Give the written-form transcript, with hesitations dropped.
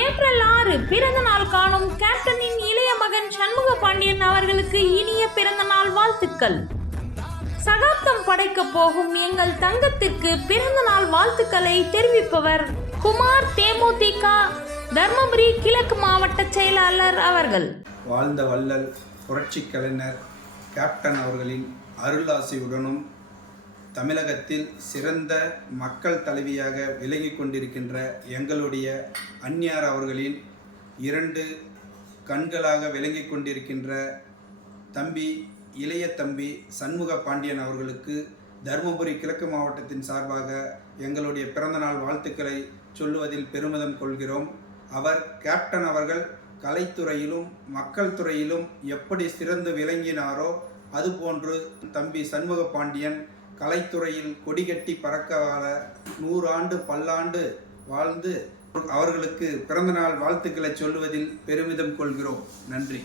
April 6 பிறந்த நாள் காணும் கேப்டனின் இளைய மகன் சண்முக பாண்டியன் அவர்களுக்கு இனிய பிறந்த நாள் வாழ்த்துக்கள். சகாப்தம் படைக்க போகும் எங்கள் தங்கத்திற்கு பிறந்த நாள் வாழ்த்துக்களை தெரிவிப்பவர் குமார், தேமுதிக தர்மபுரி கிழக்கு மாவட்ட செயலாளர் அவர்கள். வாழ்ந்த வள்ளல் புரட்சி கலைஞர் கேப்டன் அவர்களின் அருளாசியுடனும் தமிழகத்தில் சிறந்த மக்கள் தலைவியாக விளங்கி கொண்டிருக்கின்ற எங்களுடைய அந்நியார் அவர்களின் 2 கண்களாக விளங்கி கொண்டிருக்கின்ற தம்பி, இளைய தம்பி சண்முக பாண்டியன் அவர்களுக்கு தருமபுரி கிழக்கு மாவட்டத்தின் சார்பாக எங்களுடைய பிறந்தநாள் வாழ்த்துக்களை சொல்லுவதில் பெருமிதம் கொள்கிறோம். அவர் கேப்டன் அவர்கள் கலைத்துறையிலும் மக்கள் துறையிலும் எப்படி சிறந்து விளங்கினாரோ அதுபோன்று தம்பி சண்முக பாண்டியன் கலைத்துறையில் கொடிகட்டி பறக்க 100 ஆண்டு பல்லாண்டு வாழ்ந்து அவர்களுக்கு பிறந்தநாள் வாழ்த்துக்களை சொல்லுவதில் பெருமிதம் கொள்கிறோம். நன்றி.